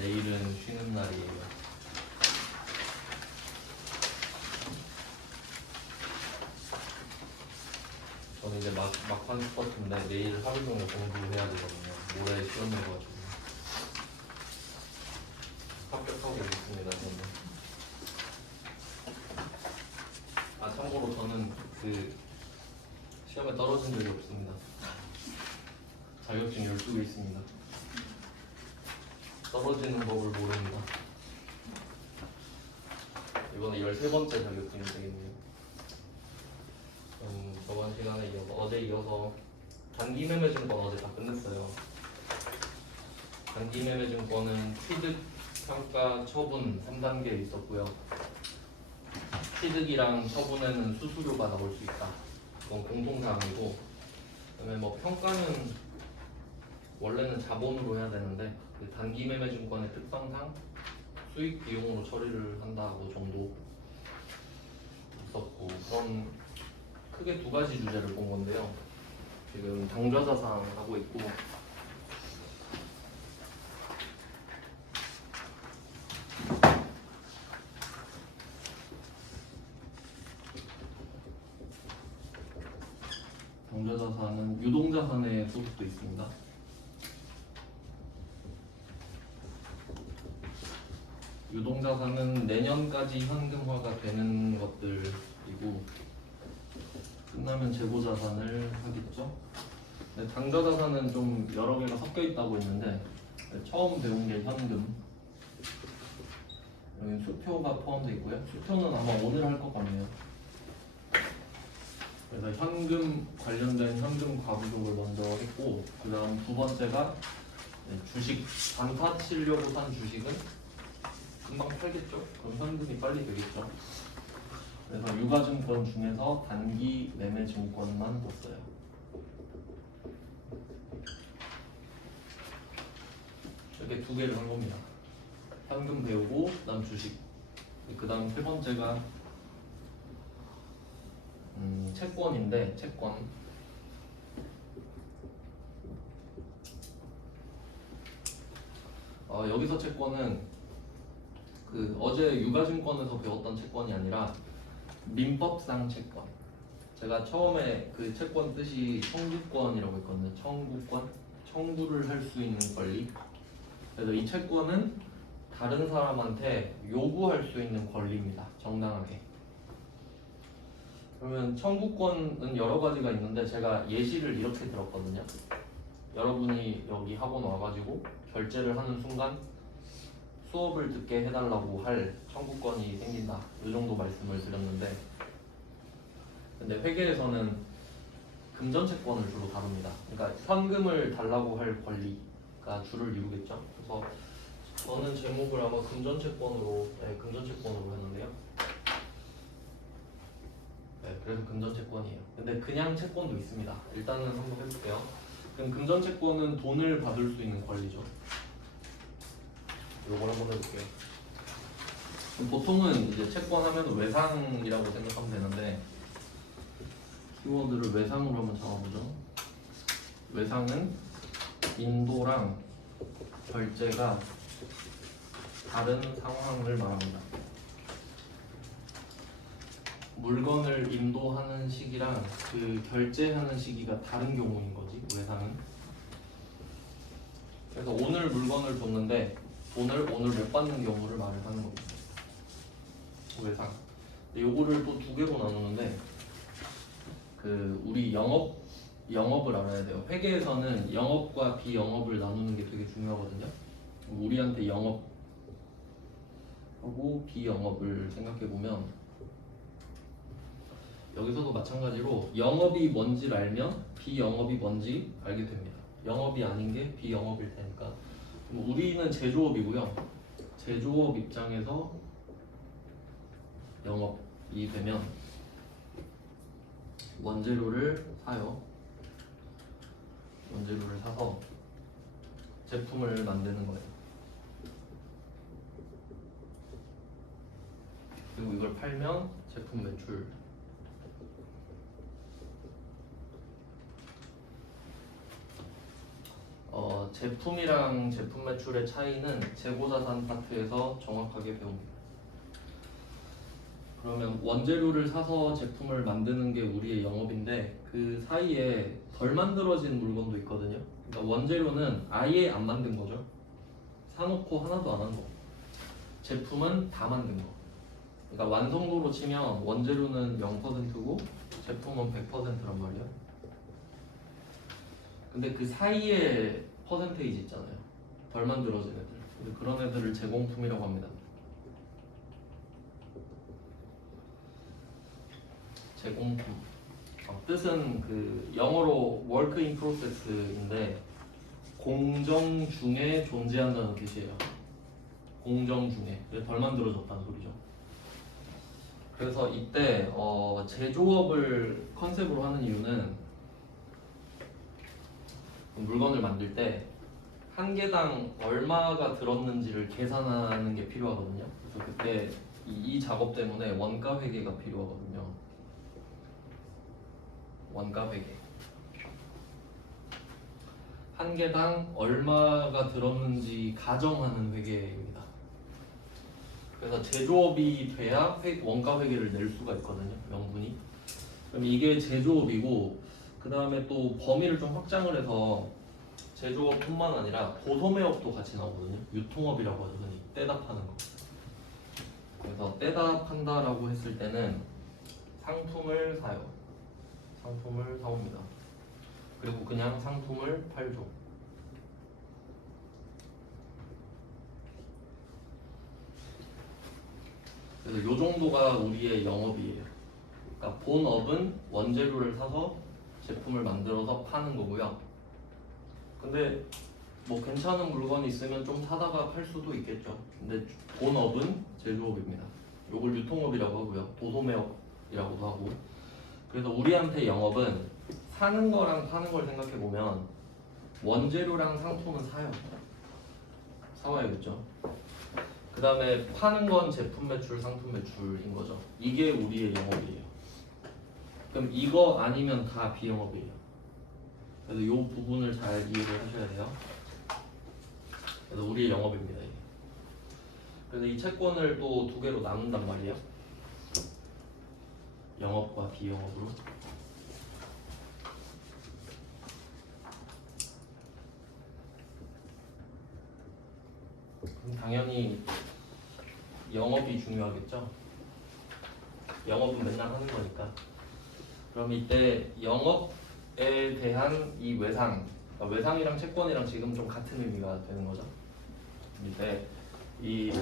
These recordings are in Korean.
내일은 쉬는 날이에요. 저는 이제 막판 스퍼트인데 내일 하루 종일 공부해야 되거든요. 모레 시험 내가지고 합격하고 있습니다. 저는. 참고로 저는 그 시험에 떨어진 적이 없습니다. 자격증 12개 있습니다. 떨어지는 법을 모릅니다. 이번에 13번째 자격증이 되겠네요. 저번 시간에 이어서 어제 이어서 단기매매증권 어제 다 끝냈어요. 단기매매증권은 취득, 평가, 처분 3단계 있었고요. 취득이랑 처분에는 수수료가 나올 수 있다. 그건 공통사항이고, 그다음에 뭐 평가는 원래는 자본으로 해야 되는데 그 단기매매증권의 특성상 수익 비용으로 처리를 한다고 정도 있었고, 그런 크게 두 가지 주제를 본 건데요. 지금 당좌자산 하고 있고, 당좌자산은 유동자산에 소득도 있습니다. 유동자산은 내년까지 현금화가 되는 것들이고 끝나면 재고자산을 하겠죠. 당좌자산은 좀 여러 개가 섞여 있다고 했는데 처음 배운 게 현금, 여기 수표가 포함되어 있고요. 수표는 아마 오늘 할 것 같네요. 그래서 현금 관련된 현금 과부족을 먼저 했고, 그 다음 두 번째가 주식, 단타 치려고 산 주식은 금방 팔겠죠? 그럼 현금이 빨리 되겠죠? 그래서 유가증권 중에서 단기 매매 증권만 뒀어요. 이렇게 두 개를 한 겁니다. 현금 배우고, 그 다음 주식. 그 다음 세 번째가 채권인데, 채권. 여기서 채권은 그 어제 유가증권에서 배웠던 채권이 아니라 민법상 채권. 제가 처음에 그 채권 뜻이 청구권이라고 했거든요. 청구권, 청구를 할 수 있는 권리. 그래서 이 채권은 다른 사람한테 요구할 수 있는 권리입니다. 정당하게. 그러면 청구권은 여러 가지가 있는데 제가 예시를 이렇게 들었거든요. 여러분이 여기 학원 와가지고 결제를 하는 순간 수업을 듣게 해달라고 할 청구권이 생긴다. 이 정도 말씀을 드렸는데, 근데 회계에서는 금전채권을 주로 다룹니다. 그러니까 현금을 달라고 할 권리가 주를 이루겠죠. 그래서 저는 제목을 아마 금전채권으로 했는데요. 네, 그래서 금전채권이에요. 근데 그냥 채권도 있습니다. 일단은 한번 해볼게요. 그럼 금전채권은 돈을 받을 수 있는 권리죠. 요걸 한번 해볼게요. 보통은 이제 채권 하면 외상이라고 생각하면 되는데, 키워드를 외상으로 한번 잡아보죠. 외상은 인도랑 결제가 다른 상황을 말합니다. 물건을 인도하는 시기랑 그 결제하는 시기가 다른 경우인 거지, 외상은. 그래서 오늘 물건을 줬는데 돈을 오늘 못 받는 경우를 말을 하는 겁니다. 외상. 요거를 또 두 개로 나누는데, 그 우리 영업을 알아야 돼요. 회계에서는 영업과 비영업을 나누는 게 되게 중요하거든요. 우리한테 영업하고 비영업을 생각해 보면, 여기서도 마찬가지로 영업이 뭔지를 알면 비영업이 뭔지 알게 됩니다. 영업이 아닌 게 비영업일 테니까. 우리는 제조업이고요. 제조업 입장에서 영업이 되면 원재료를 사요. 원재료를 사서 제품을 만드는 거예요. 그리고 이걸 팔면 제품 매출. 제품이랑 제품 매출의 차이는 재고자산 파트에서 정확하게 배웁니다. 그러면 원재료를 사서 제품을 만드는 게 우리의 영업인데 그 사이에 덜 만들어진 물건도 있거든요. 그러니까 원재료는 아예 안 만든 거죠. 사놓고 하나도 안 한 거. 제품은 다 만든 거. 그러니까 완성도로 치면 원재료는 0%고 제품은 100%란 말이야. 근데 그 사이에 퍼센테이지 있잖아요. 덜 만들어진 애들. 근데 그런 애들을 제공품이라고 합니다. 제공품. 뜻은 그 영어로 work in process인데 공정 중에 존재한다는 뜻이에요. 공정 중에. 덜 만들어졌다는 소리죠. 그래서 이때 제조업을 컨셉으로 하는 이유는 물건을 만들 때 한 개당 얼마가 들었는지를 계산하는 게 필요하거든요. 그래서 그때 이 작업 때문에 원가 회계가 필요하거든요. 원가 회계. 한 개당 얼마가 들었는지 가정하는 회계입니다. 그래서 제조업이 돼야 원가 회계를 낼 수가 있거든요. 명분이. 그럼 이게 제조업이고 그 다음에 또 범위를 좀 확장을 해서 제조업뿐만 아니라 도소매업도 같이 나오거든요. 유통업이라고 하죠. 흔히 떼다 파는 거. 그래서 떼다 판다라고 했을 때는 상품을 사요. 상품을 사옵니다. 그리고 그냥 상품을 팔죠. 그래서 요 정도가 우리의 영업이에요. 그러니까 본업은 원재료를 사서 제품을 만들어서 파는 거고요. 근데 뭐 괜찮은 물건이 있으면 좀 사다가 팔 수도 있겠죠. 근데 본업은 제조업입니다. 요걸 유통업이라고 하고요. 도소매업이라고도 하고. 그래서 우리한테 영업은 사는 거랑 파는 걸 생각해 보면 원재료랑 상품은 사요. 사와야겠죠. 그 다음에 파는 건 제품 매출, 상품 매출인 거죠. 이게 우리의 영업이에요. 그럼 이거 아니면 다 비영업이에요. 그래서 이 부분을 잘 이해를 하셔야 돼요. 그래서 우리의 영업입니다. 이게. 그래서 이 채권을 또 두 개로 나눈단 말이에요. 영업과 비영업으로. 그럼 당연히 영업이 중요하겠죠. 영업은 맨날 하는 거니까. 그럼 이때 영업에 대한 이 외상, 그러니까 외상이랑 채권이랑 지금 좀 같은 의미가 되는 거죠. 이때 이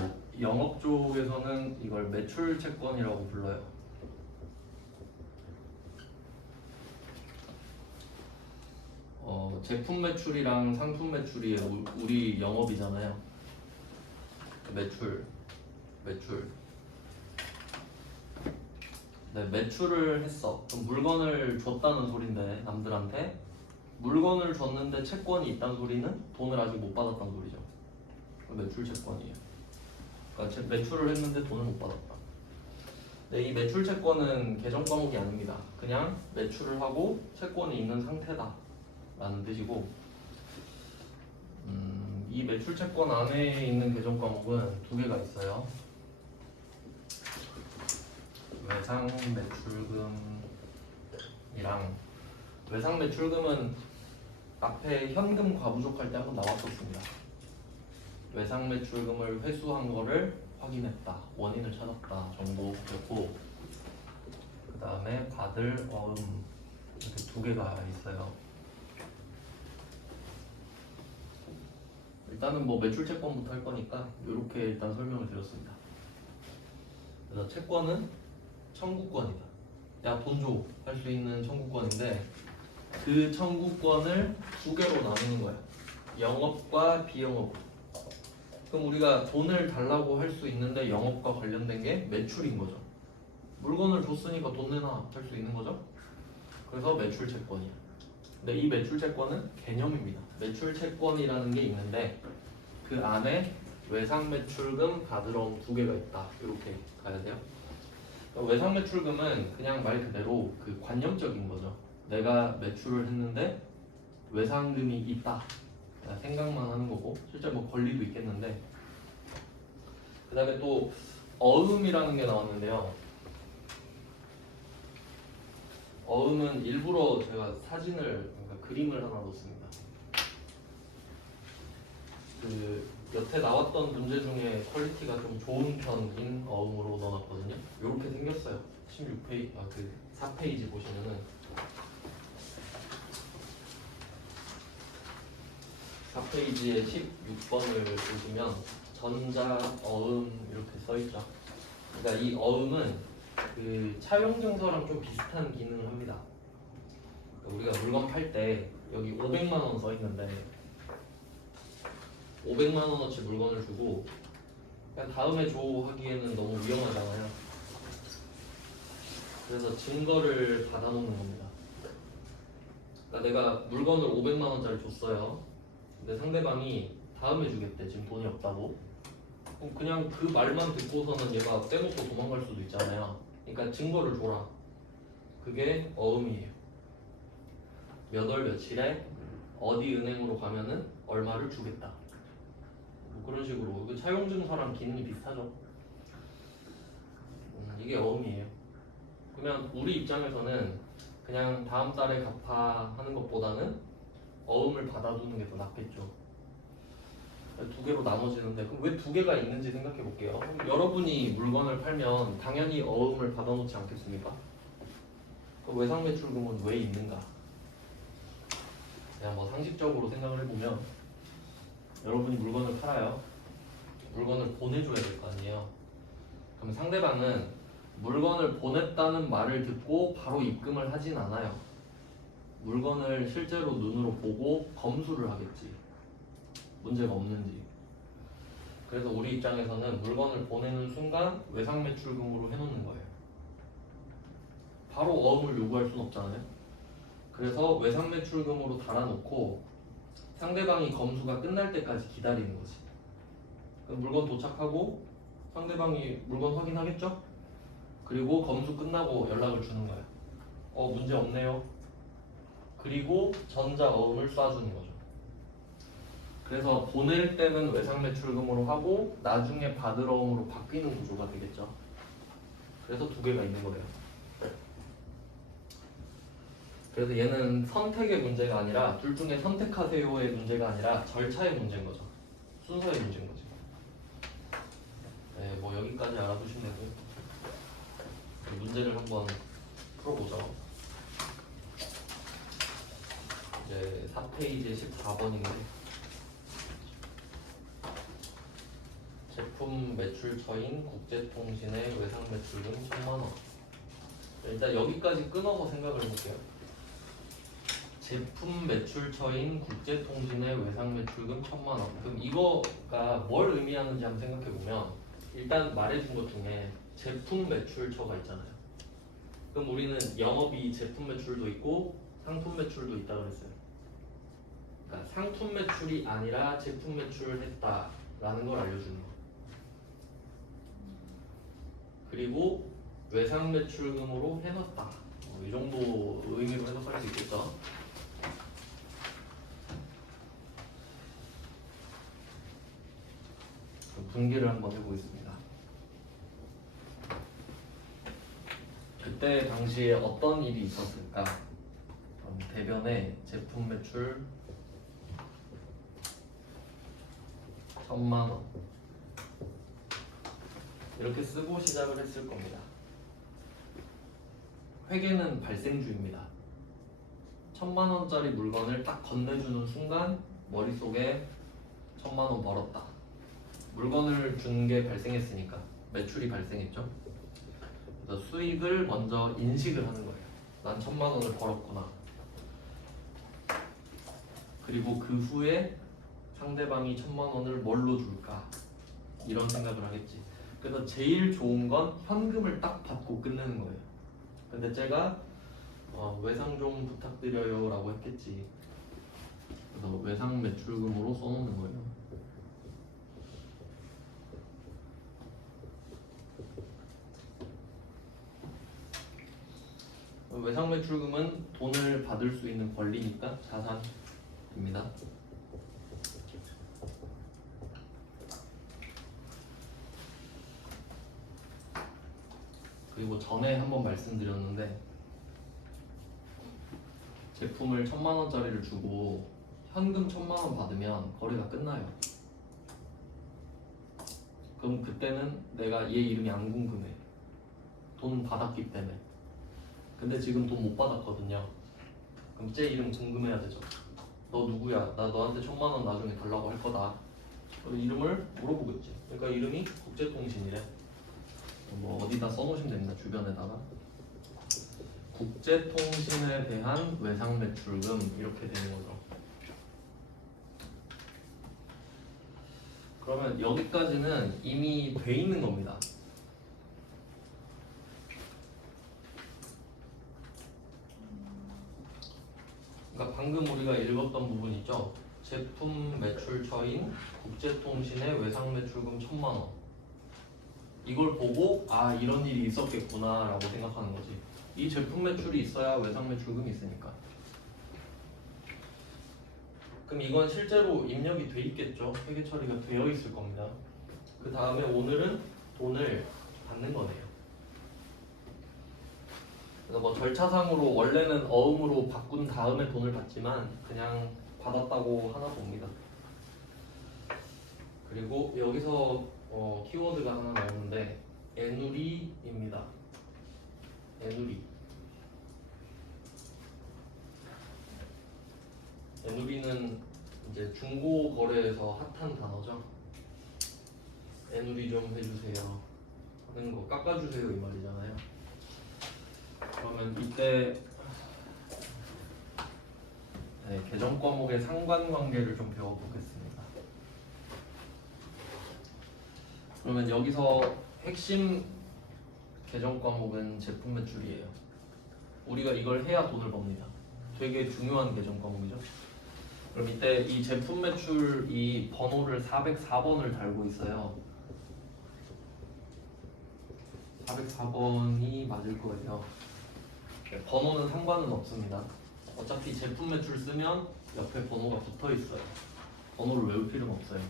영업 쪽에서는 이걸 매출 채권이라고 불러요. 제품 매출이랑 상품 매출이 우리 영업이잖아요. 매출. 네, 매출을 했어. 그럼 물건을 줬다는 소린데 남들한테 물건을 줬는데 채권이 있다는 소리는 돈을 아직 못 받았다는 소리죠. 매출 채권이에요. 그러니까 매출을 했는데 돈을 못 받았다. 네, 이 매출 채권은 계정 과목이 아닙니다. 그냥 매출을 하고 채권이 있는 상태다 라는 뜻이고 이 매출 채권 안에 있는 계정 과목은 두 개가 있어요. 외상 매출금이랑 외상 매출금은 앞에 현금 과부족할 때 한번 나왔었습니다. 외상 매출금을 회수한 거를 확인했다, 원인을 찾았다 정도였고 그 다음에 받을 어음 이렇게 두 개가 있어요. 일단은 뭐 매출 채권부터 할 거니까 이렇게 일단 설명을 드렸습니다. 그래서 채권은 청구권이다. 야, 돈 줘. 할 수 있는 청구권인데 그 청구권을 두 개로 나누는 거야. 영업과 비영업. 그럼 우리가 돈을 달라고 할 수 있는데 영업과 관련된 게 매출인 거죠. 물건을 줬으니까 돈 내놔 할 수 있는 거죠. 그래서 매출 채권이야. 근데 이 매출 채권은 개념입니다. 매출 채권이라는 게 있는데 그 안에 외상 매출금, 받으러 두 개가 있다. 이렇게 가야 돼요. 외상 매출금은 그냥 말 그대로 그 관념적인 거죠. 내가 매출을 했는데 외상금이 있다 그냥 생각만 하는 거고 실제 뭐 권리도 있겠는데. 그 다음에 또 어음이라는 게 나왔는데요. 어음은 일부러 제가 사진을, 그러니까 그림을 하나 넣었습니다. 그 여태 나왔던 문제 중에 퀄리티가 좀 좋은 편인 어음으로 넣어놨거든요. 이렇게 생겼어요. 16페이지, 그 4페이지 보시면은 4페이지에 16번을 보시면 전자, 어음 이렇게 써있죠. 그러니까 이 어음은 그 차용증서랑 좀 비슷한 기능을 합니다. 그러니까 우리가 물건 팔 때 여기 500만 원 써있는데 500만 원어치 물건을 주고 그냥 다음에 줘 하기에는 너무 위험하잖아요. 그래서 증거를 받아놓는 겁니다. 그러니까 내가 물건을 500만 원짜리 줬어요. 근데 상대방이 다음에 주겠대. 지금 돈이 없다고. 그럼 그냥 그 말만 듣고서는 얘가 빼먹고 도망갈 수도 있잖아요. 그러니까 증거를 줘라. 그게 어음이에요. 몇 월 며칠에 어디 은행으로 가면은 얼마를 주겠다. 뭐 그런 식으로. 그 차용증서랑 기능이 비슷하죠. 이게 어음이에요. 그러면 우리 입장에서는 그냥 다음 달에 갚아 하는 것보다는 어음을 받아두는 게 더 낫겠죠. 두 개로 나눠지는데 그럼 왜 두 개가 있는지 생각해 볼게요. 여러분이 물건을 팔면 당연히 어음을 받아놓지 않겠습니까? 그럼 외상매출금은 왜 있는가? 그냥 뭐 상식적으로 생각을 해보면 여러분이 물건을 팔아요. 물건을 보내줘야 될 거 아니에요. 그럼 상대방은 물건을 보냈다는 말을 듣고 바로 입금을 하진 않아요. 물건을 실제로 눈으로 보고 검수를 하겠지. 문제가 없는지. 그래서 우리 입장에서는 물건을 보내는 순간 외상매출금으로 해놓는 거예요. 바로 어음을 요구할 수는 없잖아요. 그래서 외상매출금으로 달아놓고 상대방이 검수가 끝날 때까지 기다리는 거지. 그럼 물건 도착하고 상대방이 물건 확인하겠죠? 그리고 검수 끝나고 연락을 주는 거예요. 문제 없네요. 그리고 전자어음을 쏴주는 거죠. 그래서 보낼 때는 외상매출금으로 하고 나중에 받을 어음으로 바뀌는 구조가 되겠죠. 그래서 두 개가 있는 거예요. 그래서 얘는 선택의 문제가 아니라 둘 중에 선택하세요의 문제가 아니라 절차의 문제인 거죠. 순서의 문제인 거죠. 네, 뭐 여기까지 알아두시면 되고요. 문제를 한번 풀어보죠. 이제 4페이지 14번인데 제품 매출처인 국제통신의 외상매출금 1000만원. 일단 여기까지 끊어서 생각을 해볼게요. 제품 매출처인 국제통신의 외상매출금 1000만원. 그럼 이거가 뭘 의미하는지 한번 생각해보면 일단 말해준 것 중에 제품 매출처가 있잖아요. 그럼 우리는 영업이 제품 매출도 있고 상품 매출도 있다 그랬어요. 그러니까 상품 매출이 아니라 제품 매출을 했다라는 걸 알려주는 거. 그리고 외상 매출금으로 해놨다. 이 정도 의미로 해석할 수 있겠죠. 분기를 한번 해보겠습니다. 그때 당시에 어떤 일이 있었을까? 대변에 제품 매출 1000만원 이렇게 쓰고 시작을 했을 겁니다. 회계는 발생주입니다. 1000만원짜리 물건을 딱 건네주는 순간 머릿속에 1000만원 벌었다. 물건을 준 게 발생했으니까 매출이 발생했죠. 그래서 수익을 먼저 인식을 하는 거예요. 난 1000만원을 벌었구나. 그리고 그 후에 상대방이 1000만원을 뭘로 줄까? 이런 생각을 하겠지. 그래서 제일 좋은 건 현금을 딱 받고 끝내는 거예요. 근데 제가 외상 좀 부탁드려요 라고 했겠지. 그래서 외상 매출금으로 써놓는 거예요. 외상 매출금은 돈을 받을 수 있는 권리니까 자산입니다. 그리고 전에 한번 말씀드렸는데 제품을 1,000만원짜리를 주고 현금 1,000만원 받으면 거래가 끝나요. 그럼 그때는 내가 얘 이름이 안 궁금해. 돈 받았기 때문에. 근데 지금 돈 못 받았거든요. 그럼 쟤 이름 궁금해야 되죠. 너 누구야? 나 너한테 1,000만원 나중에 달라고 할 거다. 이름을 물어보겠지. 그러니까 이름이 국제통신이래. 뭐 어디다 써놓으시면 됩니다. 주변에다가. 국제통신에 대한 외상매출금 이렇게 되는 거죠. 그러면 여기까지는 이미 돼 있는 겁니다. 그러니까 방금 우리가 읽었던 부분 있죠? 제품 매출처인 국제통신의 외상매출금 1,000만원. 이걸 보고 아 이런 일이 있었겠구나 라고 생각하는 거지. 이 제품 매출이 있어야 외상 매출금이 있으니까. 그럼 이건 실제로 입력이 돼 있겠죠. 회계 처리가 되어 있을 겁니다. 그 다음에 오늘은 돈을 받는 거네요. 그래서 뭐 절차상으로 원래는 어음으로 바꾼 다음에 돈을 받지만 그냥 받았다고 하나 봅니다. 그리고 여기서 키워드가 하나 나오는데 애누리입니다. 애누리. 애누리는 이제 중고 거래에서 핫한 단어죠. 애누리 좀 해주세요 하는 거, 깎아주세요 이 말이잖아요. 그러면 이때 계정 과목의 상관관계를 좀 배워보겠습니다. 그러면 여기서 핵심 계정 과목은 제품 매출이에요. 우리가 이걸 해야 돈을 법니다. 되게 중요한 계정 과목이죠. 그럼 이때 이 제품 매출 이 번호를 404번을 달고 있어요. 404번이 맞을 거예요. 번호는 상관은 없습니다. 어차피 제품 매출 쓰면 옆에 번호가 붙어 있어요. 번호를 외울 필요는 없어요.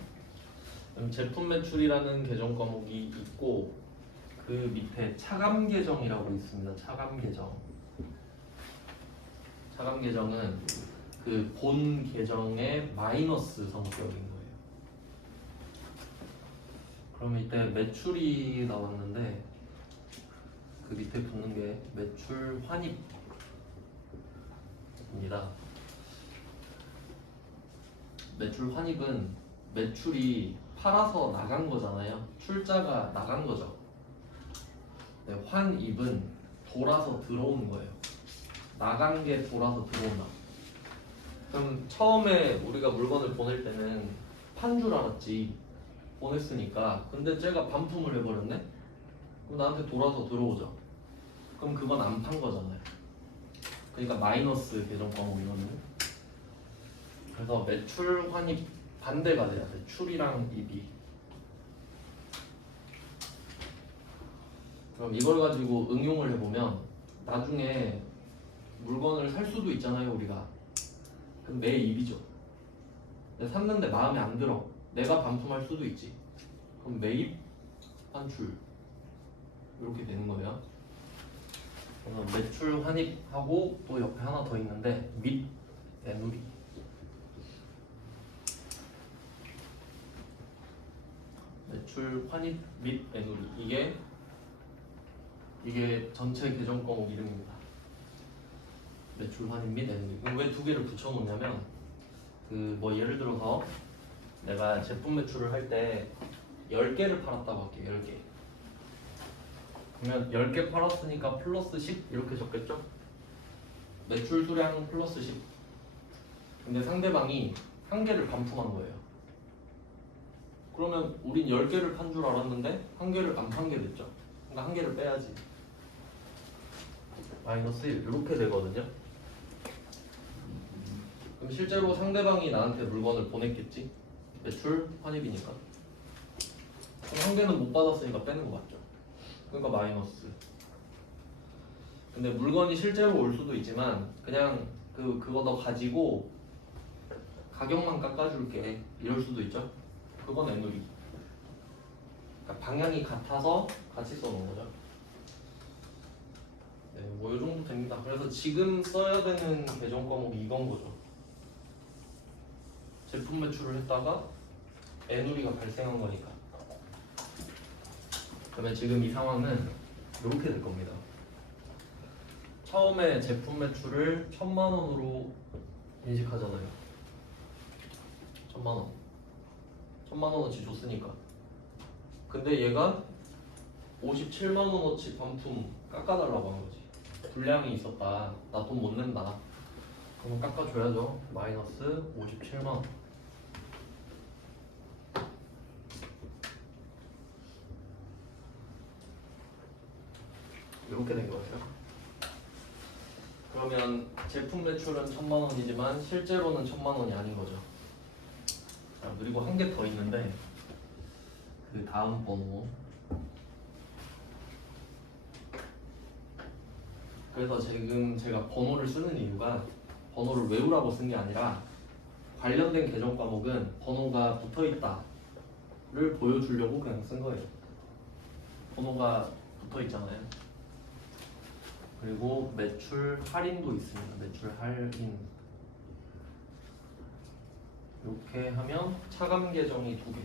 그럼 제품 매출이라는 계정 과목이 있고 그 밑에 차감 계정이라고 있습니다. 차감 계정. 차감 계정은 그 본 계정의 마이너스 성격인 거예요. 그러면 이때 매출이 나왔는데 그 밑에 붙는 게 매출 환입입니다. 매출 환입은 매출이 팔아서 나간 거잖아요. 출자가 나간 거죠. 네, 환입은 돌아서 들어오는 거예요. 나간 게 돌아서 들어온다. 그럼 처음에 우리가 물건을 보낼 때는 판 줄 알았지. 보냈으니까. 근데 쟤가 반품을 해버렸네? 그럼 나한테 돌아서 들어오죠. 그럼 그건 안 판 거잖아요. 그러니까 마이너스 계정 과목 이거는. 그래서 매출 환입 반대가 돼야 돼. 출이랑 입이. 그럼 이걸 가지고 응용을 해보면 나중에 물건을 살 수도 있잖아요 우리가. 그럼 내 입이죠. 내가 샀는데 마음에 안 들어. 내가 반품할 수도 있지. 그럼 매입 환출 이렇게 되는 거예요. 그래서 매출 환입하고 또 옆에 하나 더 있는데 및 애누리. 매출 환입 및 애누리 이게 전체 계정 과목 이름입니다. 매출 환입 및 애누리. 왜 두 개를 붙여놓냐면 그 뭐 예를 들어서 내가 제품 매출을 할 때 10개를 팔았다고 할게요. 10개. 그러면 10개 팔았으니까 플러스 10 이렇게 적겠죠? 매출 수량 플러스 10. 근데 상대방이 한 개를 반품한 거예요. 그러면 우린 10개를 판 줄 알았는데 한 개를 안 판 게 됐죠? 그러니까 한 개를 빼야지. 마이너스 1 이렇게 되거든요. 그럼 실제로 상대방이 나한테 물건을 보냈겠지? 매출 환입이니까. 그럼 한 개는 못 받았으니까 빼는 거 맞죠? 그러니까 마이너스. 근데 물건이 실제로 올 수도 있지만 그냥 그거 너 가지고 가격만 깎아줄게 이럴 수도 있죠? 그건 애누리. 그러니까 방향이 같아서 같이 써놓은 거죠. 네, 뭐 이 정도 됩니다. 그래서 지금 써야 되는 계정 과목이 이건 거죠. 제품 매출을 했다가 애누리가 발생한 거니까. 그러면 지금 이 상황은 이렇게 될 겁니다. 처음에 제품 매출을 1000만 원으로 인식하잖아요. 1000만 원. 1000만 원어치 줬으니까. 근데 얘가 57만 원어치 반품 깎아달라고 한 거지. 불량이 있었다. 나 돈 못 낸다. 그러면 깎아줘야죠. 마이너스 57만 원. 이렇게 된 거예요. 그러면 제품 매출은 1000만 원이지만 실제로는 1000만 원이 아닌 거죠. 자, 그리고 한 개 더 있는데 그 다음 번호. 그래서 지금 제가 번호를 쓰는 이유가 번호를 외우라고 쓴 게 아니라 관련된 계정 과목은 번호가 붙어 있다를 보여주려고 그냥 쓴 거예요. 번호가 붙어 있잖아요. 그리고 매출 할인도 있습니다. 매출 할인. 이렇게 하면 차감 계정이 2개.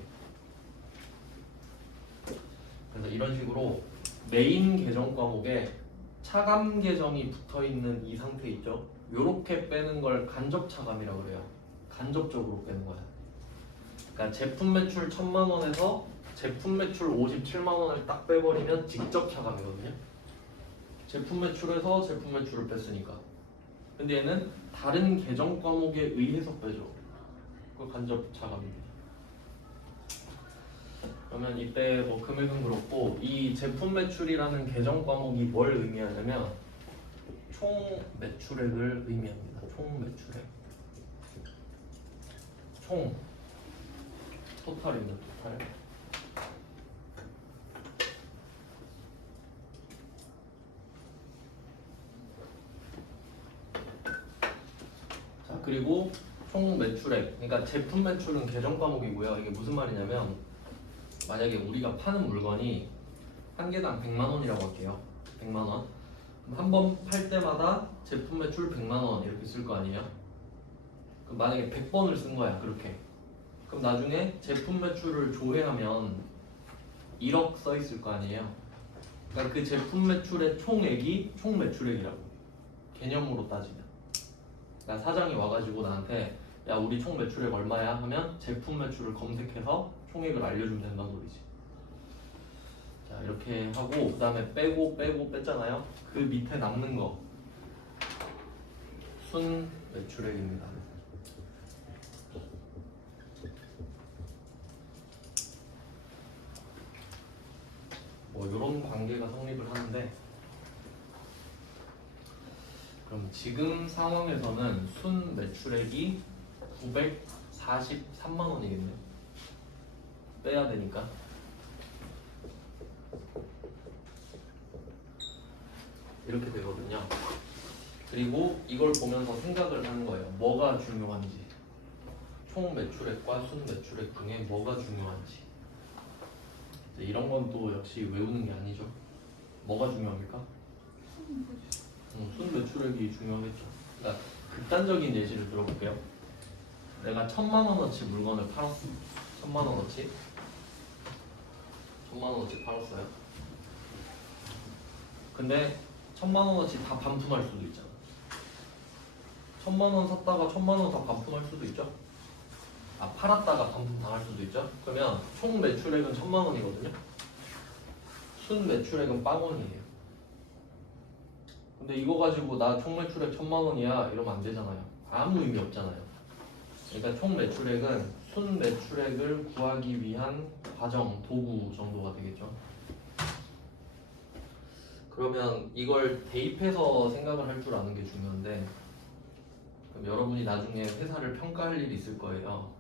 그래서 이런 식으로 메인 계정 과목에 차감 계정이 붙어 있는 이 상태 있죠? 요렇게 빼는 걸 간접 차감이라고 그래요. 간접적으로 빼는 거야. 그러니까 제품 매출 1000만 원에서 제품 매출 57만 원을 딱 빼버리면 직접 차감이거든요. 제품 매출에서 제품 매출을 뺐으니까. 근데 얘는 다른 계정 과목에 의해서 빼죠. 그 간접 차감입니다. 그러면 이때 뭐 금액은 그렇고 이 제품 매출이라는 계정 과목이 뭘 의미하냐면 총 매출액을 의미합니다. 총 매출액. 총 토탈입니다. 토탈. 자, 그리고 총 매출액. 그러니까 제품 매출은 계정 과목이고요. 이게 무슨 말이냐면 만약에 우리가 파는 물건이 한 개당 100만 원이라고 할게요. 100만 원. 그럼 한 번 팔 때마다 제품 매출 100만 원 이렇게 쓸 거 아니에요? 그럼 만약에 100번을 쓴 거야. 그렇게. 그럼 나중에 제품 매출을 조회하면 1억 써 있을 거 아니에요? 그러니까 그 제품 매출의 총액이 총 매출액이라고. 개념으로 따지면. 그러니까 사장이 와가지고 나한테 야 우리 총 매출액 얼마야? 하면 제품 매출을 검색해서 총액을 알려주면 된다는 소리지. 자 이렇게 하고 그 다음에 빼고 뺐잖아요. 그 밑에 남는 거 순 매출액입니다. 뭐 이런 관계가 성립을 하는데 그럼 지금 상황에서는 순 매출액이 943만 원이겠네요. 빼야 되니까. 이렇게 되거든요. 그리고 이걸 보면서 생각을 하는 거예요. 뭐가 중요한지. 총 매출액과 순 매출액 중에 뭐가 중요한지. 이런 건 또 역시 외우는 게 아니죠. 뭐가 중요합니까? 순 매출액이 중요하겠죠. 그러니까 극단적인 예시를 들어볼게요. 내가 1000만 원어치 물건을 팔았어. 1000만 원어치. 1000만 원어치 팔았어요. 근데 1000만 원어치 다 반품할 수도 있잖아. 1000만 원 샀다가 1000만 원 다 반품할 수도 있죠. 아 팔았다가 반품 당할 수도 있죠. 그러면 총 매출액은 1000만 원이거든요. 순 매출액은 빵원이에요. 근데 이거 가지고 나 총 매출액 1000만 원이야 이러면 안 되잖아요. 아무 의미 없잖아요. 그러니까 총 매출액은 순 매출액을 구하기 위한 과정, 도구 정도가 되겠죠. 그러면 이걸 대입해서 생각을 할 줄 아는 게 중요한데 그럼 여러분이 나중에 회사를 평가할 일이 있을 거예요.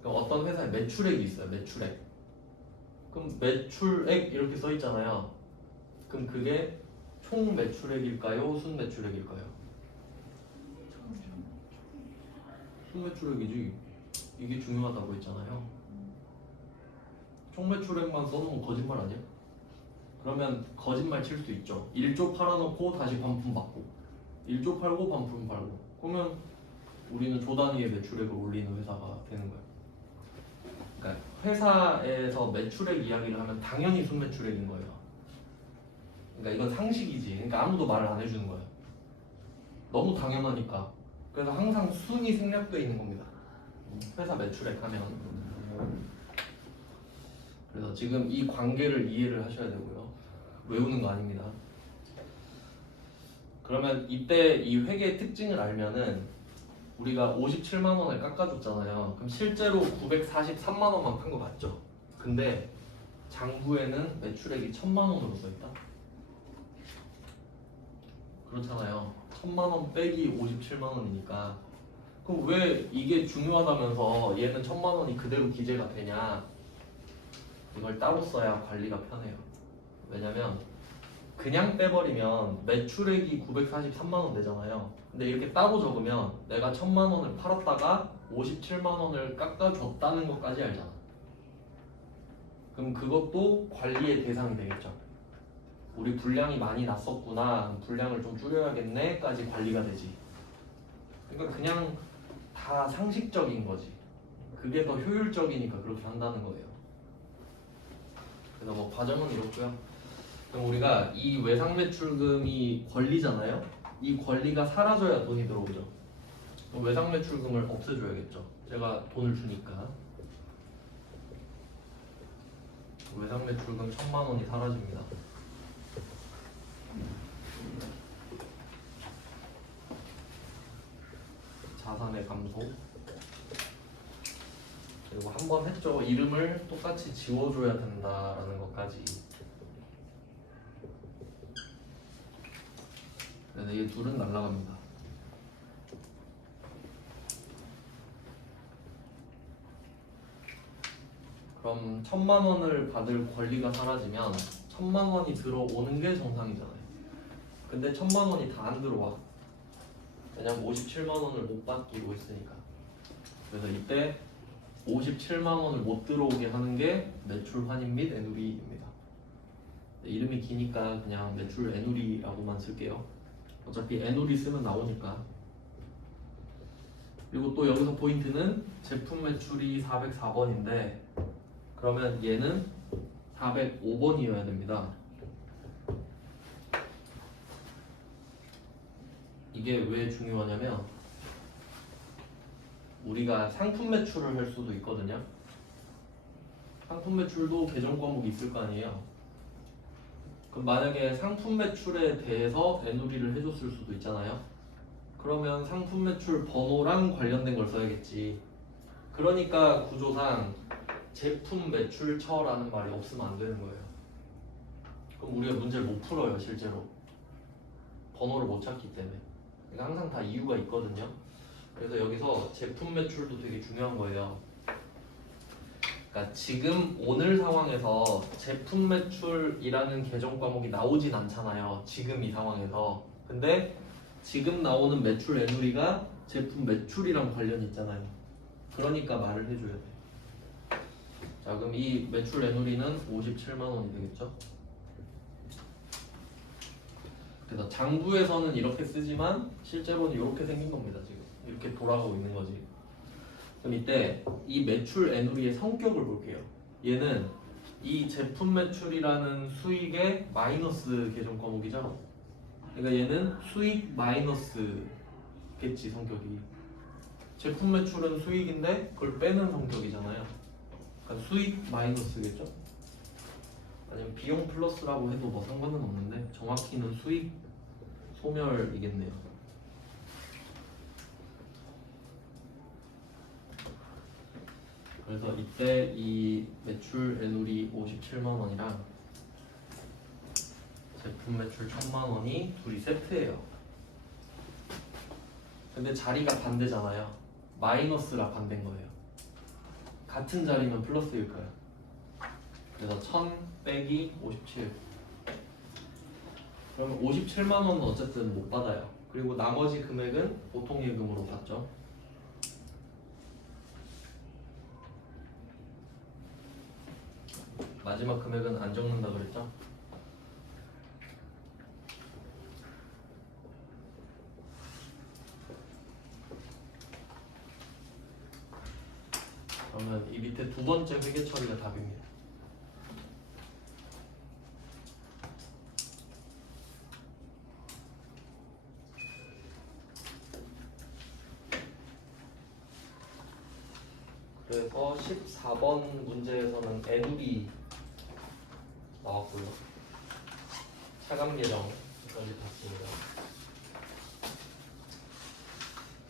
그럼 어떤 회사에 매출액이 있어요. 매출액. 그럼 매출액 이렇게 써 있잖아요. 그럼 그게 총 매출액일까요? 순 매출액일까요? 순 매출액이지. 이게 중요하다고 했잖아요. 총 매출액만 써놓으면 거짓말 아니야? 그러면 거짓말 칠 수 있죠. 1조 팔아놓고 다시 반품 받고 1조 팔고 반품 팔고 그러면 우리는 조 단위의 매출액을 올리는 회사가 되는 거예요. 그러니까 회사에서 매출액 이야기를 하면 당연히 순매출액인 거예요. 그러니까 이건 상식이지. 그러니까 아무도 말을 안 해주는 거예요. 너무 당연하니까. 그래서 항상 순이 생략되어 있는 겁니다. 회사 매출액 하면. 그래서 지금 이 관계를 이해를 하셔야 되고요. 외우는 거 아닙니다. 그러면 이때 이 회계의 특징을 알면은 우리가 57만 원을 깎아줬잖아요. 그럼 실제로 943만 원만 판 거 맞죠? 근데 장부에는 매출액이 1000만 원으로 써있다. 그렇잖아요. 1000만 원 빼기 57만 원이니까. 그럼 왜 이게 중요하다면서 얘는 1000만 원이 그대로 기재가 되냐? 이걸 따로 써야 관리가 편해요. 왜냐면 그냥 빼버리면 매출액이 943만 원 되잖아요. 근데 이렇게 따로 적으면 내가 1000만 원을 팔았다가 57만 원을 깎아줬다는 것까지 알잖아. 그럼 그것도 관리의 대상이 되겠죠. 우리 분량이 많이 났었구나, 분량을 좀 줄여야겠네까지 관리가 되지. 그러니까 그냥 다 상식적인 거지. 그게 더 효율적이니까 그렇게 한다는 거예요. 그래서 뭐 과정은 이렇고요. 그럼 우리가 이 외상 매출금이 권리잖아요. 이 권리가 사라져야 돈이 들어오죠. 그럼 외상 매출금을 없애줘야겠죠. 제가 돈을 주니까 외상 매출금 1000만 원이 사라집니다. 자산의 감소. 그리고 한 번 했죠. 이름을 똑같이 지워줘야 된다라는 것까지. 그래서 이 둘은 날라갑니다. 그럼 1000만 원을 받을 권리가 사라지면 1000만 원이 들어오는 게 정상이잖아요. 근데 1000만 원이 다 안 들어와. 왜냐면 57만 원을 못 받기로 했으니까. 그래서 이때 57만 원을 못 들어오게 하는 게 매출 환입 및 애누리입니다. 이름이 기니까 그냥 매출 애누리라고만 쓸게요. 어차피 애누리 쓰면 나오니까. 그리고 또 여기서 포인트는 제품 매출이 404번인데 그러면 얘는 405번이어야 됩니다. 이게 왜 중요하냐면 우리가 상품 매출을 할 수도 있거든요. 상품 매출도 계정 과목이 있을 거 아니에요. 그럼 만약에 상품 매출에 대해서 애누리를 해줬을 수도 있잖아요. 그러면 상품 매출 번호랑 관련된 걸 써야겠지. 그러니까 구조상 제품 매출처라는 말이 없으면 안 되는 거예요. 그럼 우리가 문제를 못 풀어요, 실제로. 번호를 못 찾기 때문에. 그러니까 항상 다 이유가 있거든요. 그래서 여기서 제품 매출도 되게 중요한 거예요. 그러니까 지금 오늘 상황에서 제품 매출이라는 계정 과목이 나오진 않잖아요. 지금 이 상황에서. 근데 지금 나오는 매출 애누리가 제품 매출이랑 관련이 있잖아요. 그러니까 말을 해줘야 돼. 자, 그럼 이 매출 애누리는 57만 원이 되겠죠? 그래서 장부에서는 이렇게 쓰지만 실제로는 이렇게 생긴 겁니다. 지금 이렇게 돌아가고 있는 거지. 그럼 이때 이 매출 애누리의 성격을 볼게요. 얘는 이 제품 매출이라는 수익의 마이너스 계정 과목이죠. 그러니까 얘는 수익 마이너스겠지, 성격이. 제품 매출은 수익인데 그걸 빼는 성격이잖아요. 그러니까 수익 마이너스겠죠. 아니면 비용 플러스라고 해도 뭐 상관은 없는데 정확히는 수익 소멸이겠네요. 그래서 이때 이 매출 애누리 57만 원이랑 제품 매출 1000만 원이 둘이 세트예요. 근데 자리가 반대잖아요. 마이너스라 반대인 거예요. 같은 자리면 플러스일까요? 그래서 1000 빼기 57. 그러면 57만 원은 어쨌든 못 받아요. 그리고 나머지 금액은 보통 예금으로 받죠. 마지막 금액은 안 적는다 그랬죠? 그러면 이 밑에 두 번째 회계 처리가 답입니다. 그래서 14번 문제에서는 애누리 나왔고요. 차감 계정까지 봤습니다.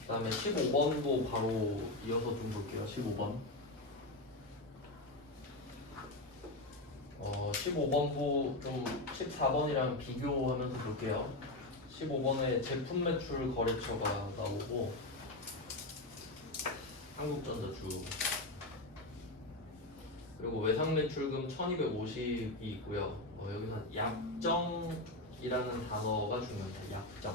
그 다음에 15번도 바로 이어서 좀 볼게요. 15번. 15번도 좀 14번이랑 비교하면서 볼게요. 15번에 제품 매출 거래처가 나오고 한국전자주 그리고 외상 매출금 1250이 있고요. 여기서 약정이라는 단어가 중요합니다.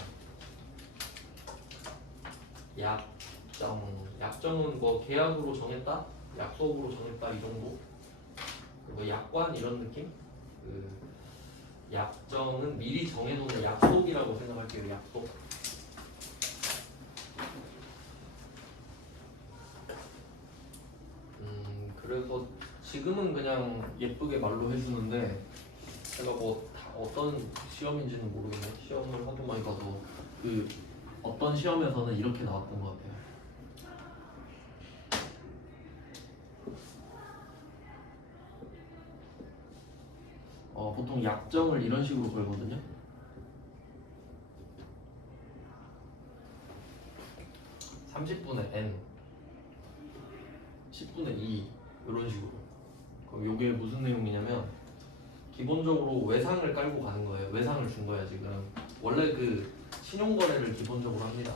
약정은 뭐 계약으로 정했다, 약속으로 정했다 이 정도. 그리고 약관 이런 느낌. 그 약정은 미리 정해놓은 약속이라고 생각할게요. 약속. 그래서 지금은 그냥 예쁘게 말로 해주는데 제가 뭐 어떤 시험인지는 모르겠네. 시험을 하도 많이 봐서 그 어떤 시험에서는 이렇게 나왔던 것 같아요. 보통 약정을 이런 식으로 걸거든요. 30분의 n, 10분의 2 이런 식으로. 그럼 이게 무슨 내용이냐면 기본적으로 외상을 깔고 가는 거예요. 외상을 준 거야 지금. 원래 그 신용거래를 기본적으로 합니다.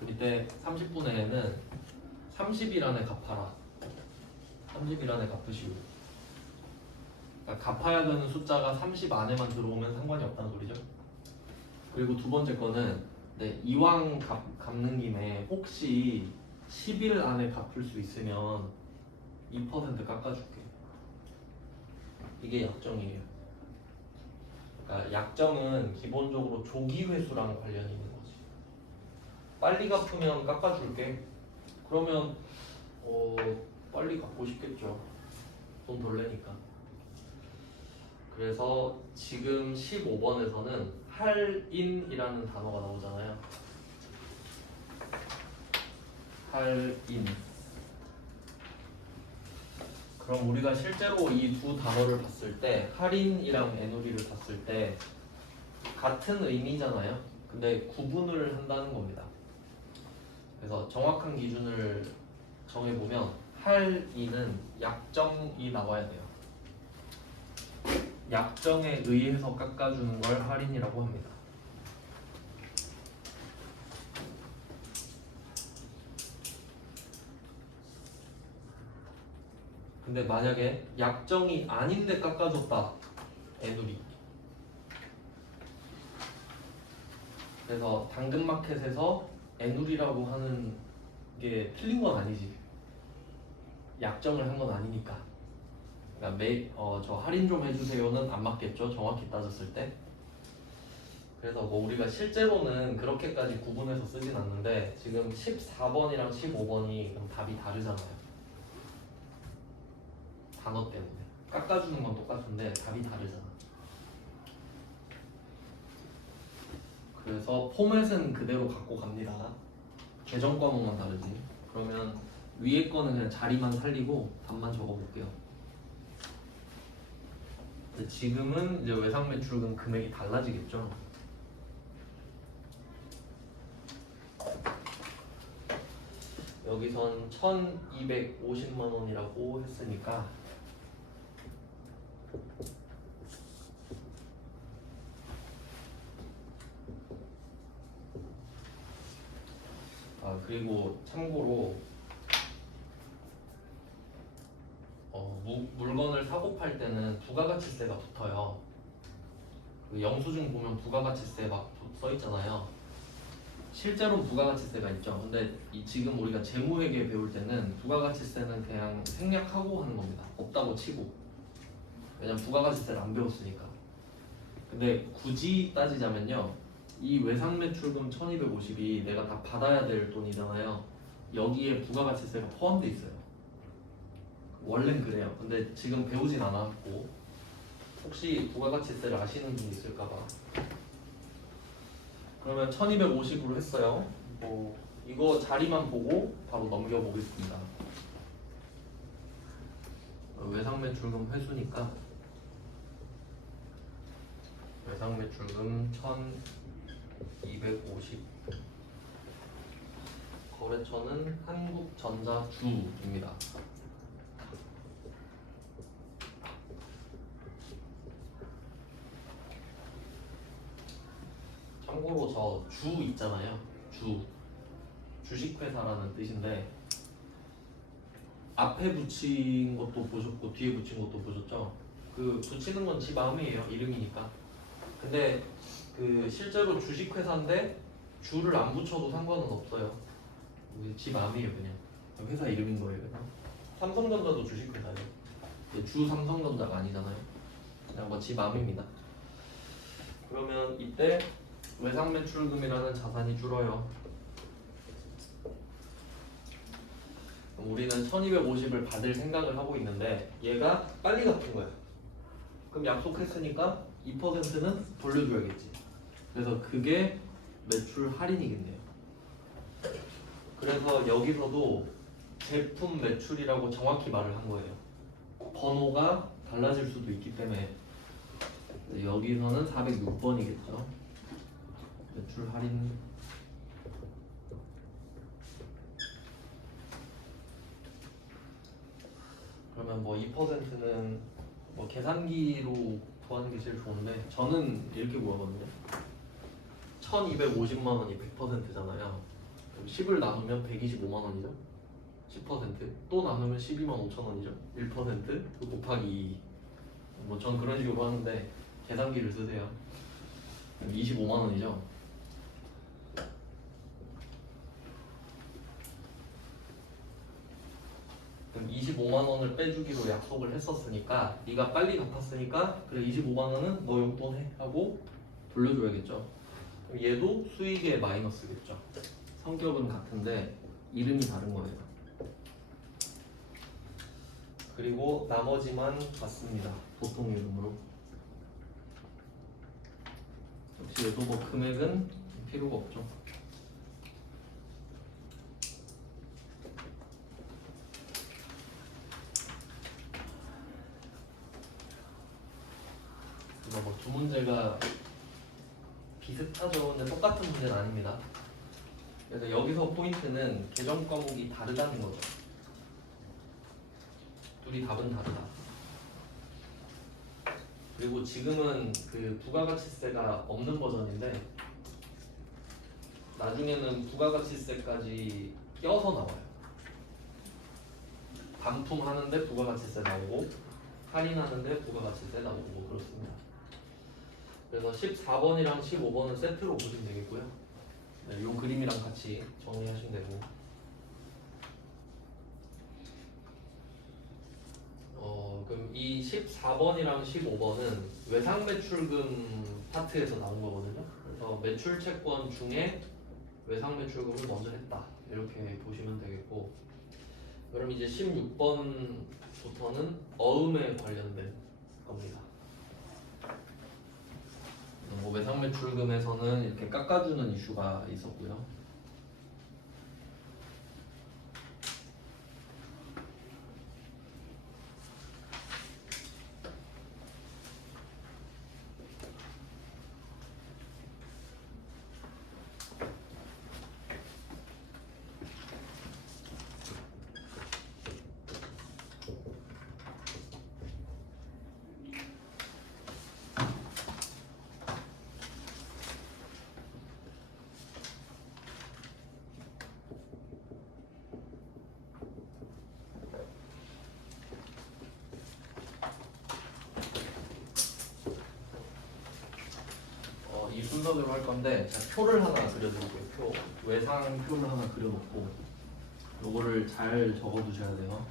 그때 30분의 n은 30일 안에 갚아라. 30일 안에 갚으시오. 그러니까 갚아야 되는 숫자가 30 안에만 들어오면 상관이 없다는 소리죠. 그리고 두 번째 거는 이왕 갚는 김에 혹시 10일 안에 갚을 수 있으면 2% 깎아줄게. 이게 약정이에요. 그러니까 약정은 기본적으로 조기 회수랑 관련이 있는 거지. 빨리 갚으면 깎아줄게. 그러면 빨리 갚고 싶겠죠. 돈 덜 내니까. 그래서 지금 15번에서는 할인이라는 단어가 나오잖아요. 할인. 그럼 우리가 실제로 이 두 단어를 봤을 때 할인이랑 애누리를 봤을 때 같은 의미잖아요. 근데 구분을 한다는 겁니다. 그래서 정확한 기준을 정해보면 할인은 약정이 나와야 돼요. 약정에 의해서 깎아주는 걸 할인이라고 합니다. 근데 만약에 약정이 아닌데 깎아줬다. 애누리. 그래서 당근마켓에서 애누리라고 하는 게 틀린 건 아니지. 약정을 한 건 아니니까. 그러니까 저 할인 좀 해주세요는 안 맞겠죠. 정확히 따졌을 때. 그래서 뭐 우리가 실제로는 그렇게까지 구분해서 쓰진 않는데 지금 14번이랑 15번이 그럼 답이 다르잖아요. 단어 때문에. 깎아주는 건 똑같은데 답이 다르잖아. 그래서 포맷은 그대로 갖고 갑니다. 계정 과목만 다르지. 그러면 위에 거는 그냥 자리만 살리고 답만 적어볼게요. 근데 지금은 이제 외상 매출금 금액이 달라지겠죠. 여기선 1250만 원이라고 했으니까 그리고 참고로 물건을 사고 팔 때는 부가가치세가 붙어요. 그 영수증 보면 부가가치세 막 써있잖아요. 실제로는 부가가치세가 있죠. 근데 지금 우리가 재무회계 배울 때는 부가가치세는 그냥 생략하고 하는 겁니다. 없다고 치고. 왜냐면 부가가치세를 안 배웠으니까. 근데 굳이 따지자면요. 이 외상매출금 1250이 내가 다 받아야 될 돈이잖아요. 여기에 부가가치세가 포함되어 있어요. 원래는 그래요. 근데 지금 배우진 않았고 혹시 부가가치세를 아시는 분이 있을까봐. 그러면 1250으로 했어요. 뭐 이거 자리만 보고 바로 넘겨보겠습니다. 외상매출금 회수니까 외상매출금 1250, 거래처는 한국전자주입니다. 참고로 저 주 있잖아요. 주식회사라는 뜻인데 앞에 붙인 것도 보셨고 뒤에 붙인 것도 보셨죠? 그 붙이는 건 지 마음이에요. 이름이니까. 근데 그 실제로 주식회사인데 주를 안 붙여도 상관은 없어요. 지 마음이에요. 그냥 회사 이름인 거예요. 그냥. 삼성전자도 주식회사예요. 주 삼성전자가 아니잖아요. 그냥 뭐 지 마음입니다. 그러면 이때 외상매출금이라는 자산이 줄어요. 우리는 1250을 받을 생각을 하고 있는데 얘가 빨리 갚은 거야. 그럼 약속했으니까 2%는 돌려줘야겠지. 그래서 그게 매출 할인이겠네요. 그래서 여기서도 제품 매출이라고 정확히 말을 한 거예요. 번호가 달라질 수도 있기 때문에 여기서는 406번이겠죠. 매출 할인. 그러면 뭐 2%는 뭐 계산기로 구하는 게 제일 좋은데 저는 이렇게 구하거든요. 1250만 원이 100%잖아요. 10을 나누면 125만 원이죠. 10%또 나누면 12만 5천 원이죠. 1% 곱하기 2. 뭐 전 그런 식으로 하는데 계산기를 쓰세요. 25만 원이죠. 그럼 25만 원을 빼주기로 약속을 했었으니까 네가 빨리 갚았으니까 그래 25만 원은 너 용돈 해 하고 돌려줘야겠죠. 그럼 얘도 수익의 마이너스겠죠. 성격은 같은데 이름이 다른 거예요. 그리고 나머지만 같습니다. 보통 이름으로. 역시 얘도 뭐 금액은 필요가 없죠. 뭐 두 문제가 비슷하죠. 근데 똑같은 문제는 아닙니다. 그래서 여기서 포인트는 계정 과목이 다르다는 거죠. 둘이 답은 다르다. 그리고 지금은 그 부가가치세가 없는 버전인데 나중에는 부가가치세까지 껴서 나와요. 반품하는데 부가가치세 나오고 할인하는데 부가가치세 나오고 뭐 그렇습니다. 그래서 14번이랑 15번은 세트로 보시면 되겠고요. 네, 이 그림이랑 같이 정리하시면 되고 그럼 이 14번이랑 15번은 외상매출금 파트에서 나온 거거든요. 그래서 매출채권 중에 외상매출금을 먼저 했다 이렇게 보시면 되겠고 그럼 이제 16번부터는 어음에 관련된 겁니다. 뭐 외상매출금에서는 이렇게 깎아주는 이슈가 있었고요. 이 순서대로 할 건데 제가 표를 하나 그려드릴게요. 표 외상 표를 하나 그려놓고 요거를 잘 적어두셔야 돼요.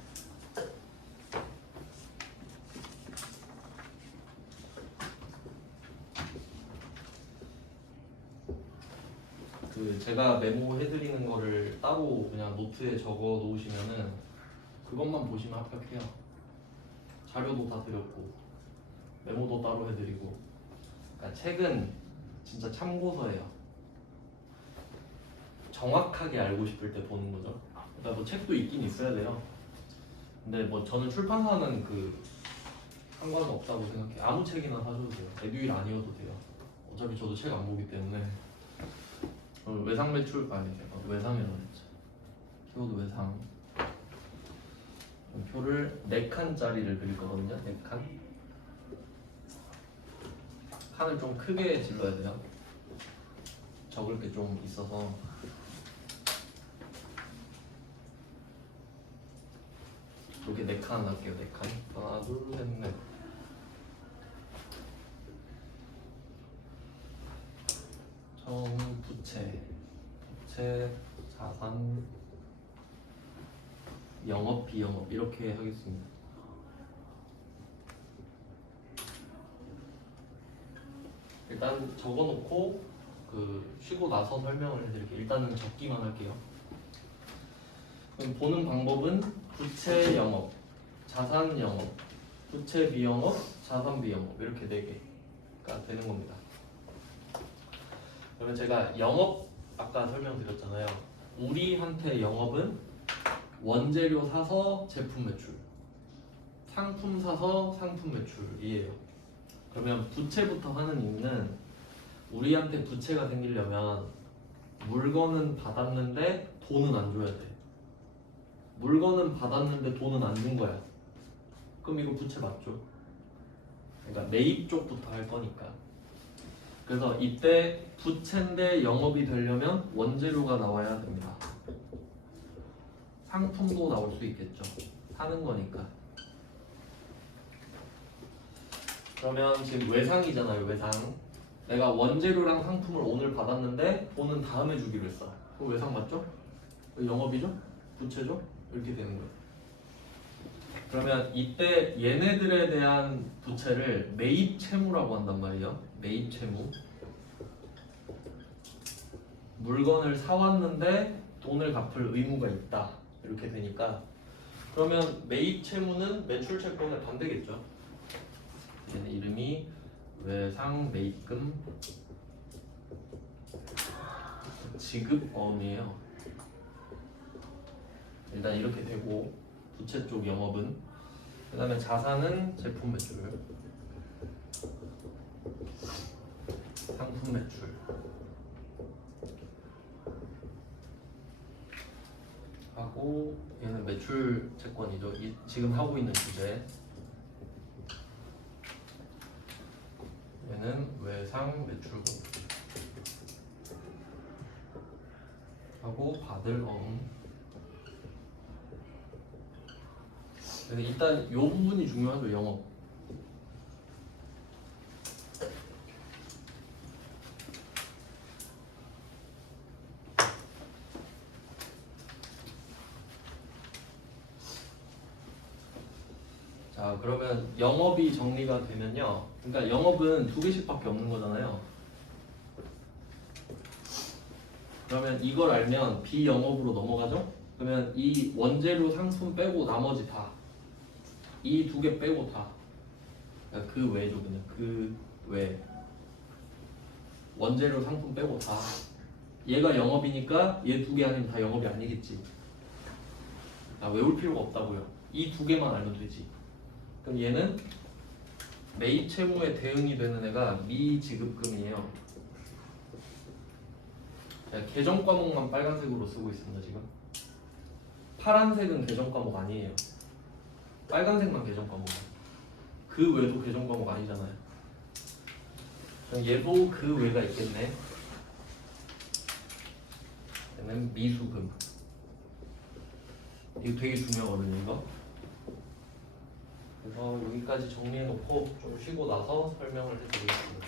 그 제가 메모해드리는 거를 따로 그냥 노트에 적어 놓으시면은 그것만 보시면 합격해요. 자료도 다 드렸고 메모도 따로 해드리고. 그러니까 책은 진짜 참고서예요. 정확하게 알고 싶을 때 보는 거죠. 그러니까 뭐 책도 있긴 있어야 돼요. 근데 뭐 저는 출판사는 그 상관은 없다고 생각해. 아무 책이나 사줘도 돼요. 에듀윌 아니어도 돼요. 어차피 저도 책 안 보기 때문에. 외상 매출 외상이라고 했죠. 키워드 외상. 표를 4칸짜리를 그릴 거거든요. 4칸. 칸을 좀 크게 질러야 돼요. 적을 게 좀 있어서. 이렇게 4칸 할게요. 4칸. 하나, 둘, 셋, 넷. 부채, 자산, 영업, 비영업 이렇게 하겠습니다. 일단 적어놓고 쉬고 나서 설명을 해드릴게요. 일단은 적기만 할게요. 그럼 보는 방법은 부채 영업, 자산 영업, 부채 비영업, 자산 비영업 이렇게 4개가 되는 겁니다. 그러면 제가 영업 아까 설명드렸잖아요. 우리한테 영업은 원재료 사서 제품 매출, 상품 사서 상품 매출이에요. 그러면 부채부터 하는 이유는 우리한테 부채가 생기려면 물건은 받았는데 돈은 안 줘야 돼. 물건은 받았는데 돈은 안 준 거야. 그럼 이거 부채 맞죠? 그러니까 매입 쪽부터 할 거니까. 그래서 이때 부채인데 영업이 되려면 원재료가 나와야 됩니다. 상품도 나올 수 있겠죠. 사는 거니까. 그러면 지금 외상이잖아요. 외상. 내가 원재료랑 상품을 오늘 받았는데 돈은 다음에 주기로 했어. 그럼 외상 맞죠? 영업이죠? 부채죠? 이렇게 되는 거예요. 그러면 이때 얘네들에 대한 부채를 매입 채무라고 한단 말이에요. 매입 채무. 물건을 사왔는데 돈을 갚을 의무가 있다. 이렇게 되니까 그러면 매입 채무는 매출 채권의 반대겠죠. 얘는 이름이 외상 매입금 지급어음이에요. 일단 이렇게 되고 부채 쪽 영업은 그 다음에 자산은 제품 매출, 상품 매출 하고 얘는 매출 채권이죠. 지금 하고 있는 주제. 얘는 외상 매출금 하고 받을 어음. 일단 이 부분이 중요하죠. 영업. 자, 그러면 영업이 정리가 되면요. 그러니까 영업은 2개씩밖에 없는 거잖아요. 그러면 이걸 알면 비영업으로 넘어가죠? 그러면 이 원재료 상품 빼고 나머지 다, 이 2개 빼고 다, 그러니까 그 외죠. 그냥 그 외. 원재료 상품 빼고 다. 얘가 영업이니까 얘 2개 아니면 다 영업이 아니겠지. 외울 필요가 없다고요. 이 2개만 알면 되지. 그럼 얘는 매입 채무에 대응이 되는 애가 미지급금이에요. 제가 계정 과목만 빨간색으로 쓰고 있습니다. 지금 파란색은 계정 과목 아니에요. 빨간색만 계정 과목이에요. 그 외도 계정 과목 아니잖아요. 그럼 얘도 그 외가 있겠네. 얘는 미수금. 이거 되게 중요하거든요. 이거. 그래서 여기까지 정리해놓고 좀 쉬고 나서 설명을 해드리겠습니다.